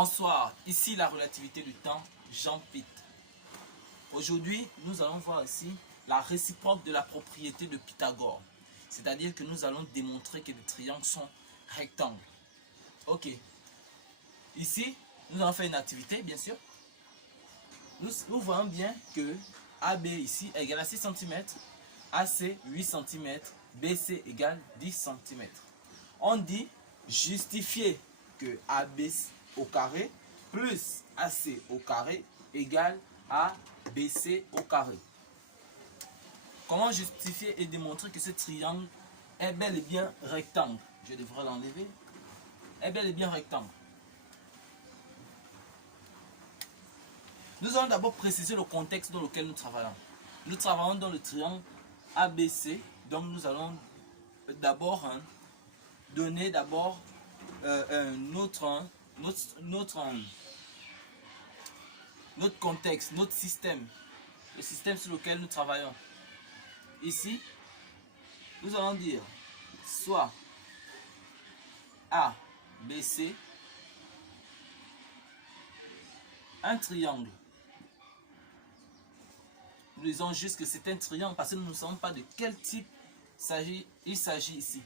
Bonsoir, ici la relativité du temps, Jean Pitt. Aujourd'hui, nous allons voir ici la réciproque de la propriété de Pythagore. C'est-à-dire que nous allons démontrer que les triangles sont rectangles. Ok. Ici, nous allons faire une activité, bien sûr. Nous voyons bien que AB ici est égal à 6 cm, AC 8 cm, BC égale 10 cm. On dit justifier que AB au carré plus AC au carré égale à BC au carré. Comment justifier et démontrer que ce triangle est bel et bien rectangle? Je devrais l'enlever. Est bel et bien rectangle. Nous allons d'abord préciser le contexte dans lequel nous travaillons. Nous travaillons dans le triangle ABC, donc nous allons d'abord donner notre contexte, notre système, le système sur lequel nous travaillons. Ici, nous allons dire soit ABC, un triangle. Nous disons juste que c'est un triangle parce que nous ne savons pas de quel type il s'agit ici.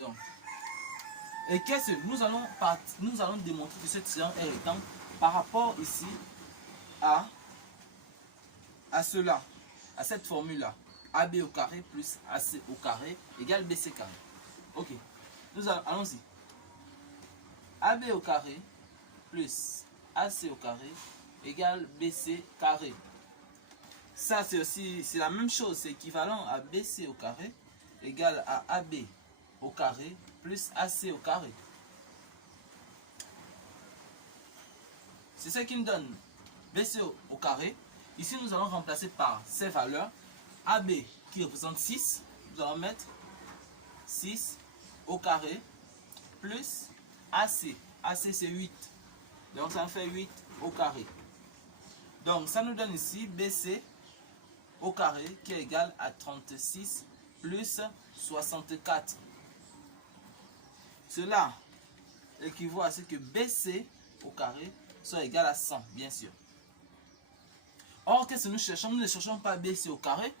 Donc, et qu'est-ce que nous allons démontrer que ce triangle est rectangle par rapport ici à cela, à cette formule-là. AB au carré plus AC au carré égale BC carré. Ok, allons-y. AB au carré plus AC au carré égale BC carré. Ça c'est la même chose, c'est équivalent à BC au carré égale à AB au carré plus AC au carré. C'est ce qui me donne BC au carré. Ici nous allons remplacer par ces valeurs. AB qui représente 6, nous allons mettre 6 au carré plus AC. AC c'est 8. Donc ça fait 8 au carré. Donc ça nous donne ici BC au carré qui est égal à 36 plus 64. Cela équivaut à ce que BC au carré soit égal à 100, bien sûr. Or, qu'est-ce que nous cherchons? Nous ne cherchons pas BC au carré,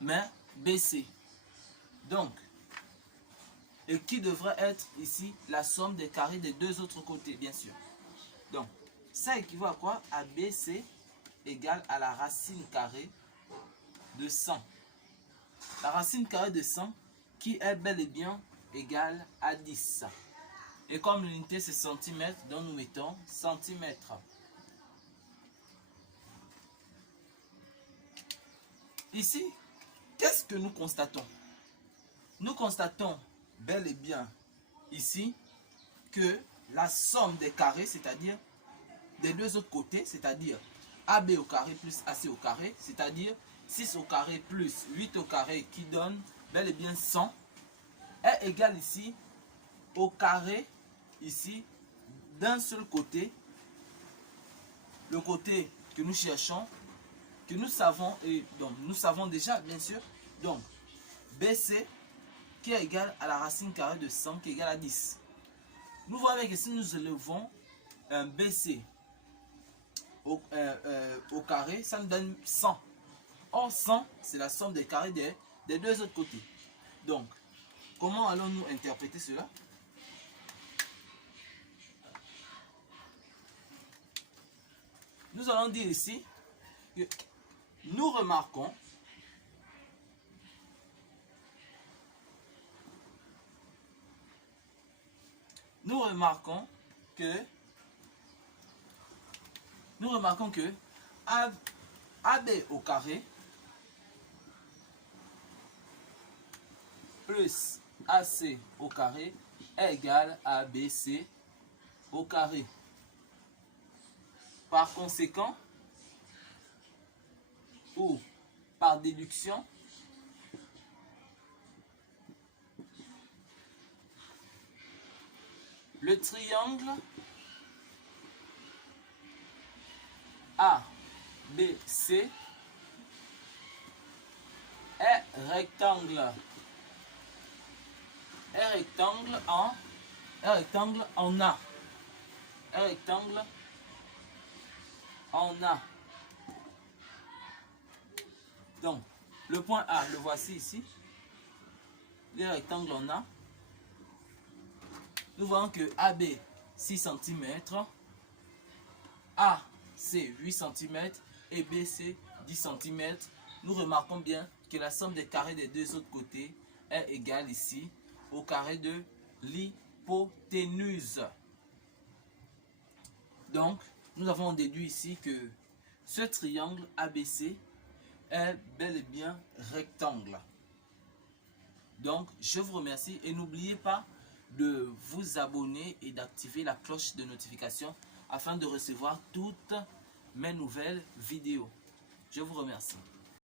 mais BC. Donc, et qui devrait être ici la somme des carrés des deux autres côtés, bien sûr. Donc, ça équivaut à quoi? À BC égale à la racine carrée de 100. La racine carrée de 100 qui est bel et bien égale à 10. Et comme l'unité c'est centimètre, donc nous mettons centimètre. Ici, qu'est-ce que nous constatons? Nous constatons bel et bien ici que la somme des carrés, c'est-à-dire des deux autres côtés, c'est-à-dire AB au carré plus AC au carré, c'est-à-dire 6 au carré plus 8 au carré qui donne bel et bien 100, est égal ici au carré ici d'un seul côté, le côté que nous cherchons, que nous savons, et donc nous savons déjà bien sûr, donc BC qui est égal à la racine carrée de 100 qui est égal à 10. Nous voyons que si nous élevons un BC au carré, ça nous donne 100. Or 100 c'est la somme des carrés des deux autres côtés. Donc comment allons-nous interpréter cela? Nous allons dire ici que nous remarquons que AB au carré plus AC au carré est égal à BC au carré. Par conséquent, ou par déduction, le triangle ABC est rectangle en un rectangle en A. Un rectangle en A. Donc, le point A, le voici ici. Le rectangle en A. Nous voyons que AB 6 cm, AC 8 cm et BC 10 cm. Nous remarquons bien que la somme des carrés des deux autres côtés est égale ici au carré de l'hypoténuse. Donc, nous avons déduit ici que ce triangle ABC est bel et bien rectangle. Donc, je vous remercie et n'oubliez pas de vous abonner et d'activer la cloche de notification afin de recevoir toutes mes nouvelles vidéos. Je vous remercie.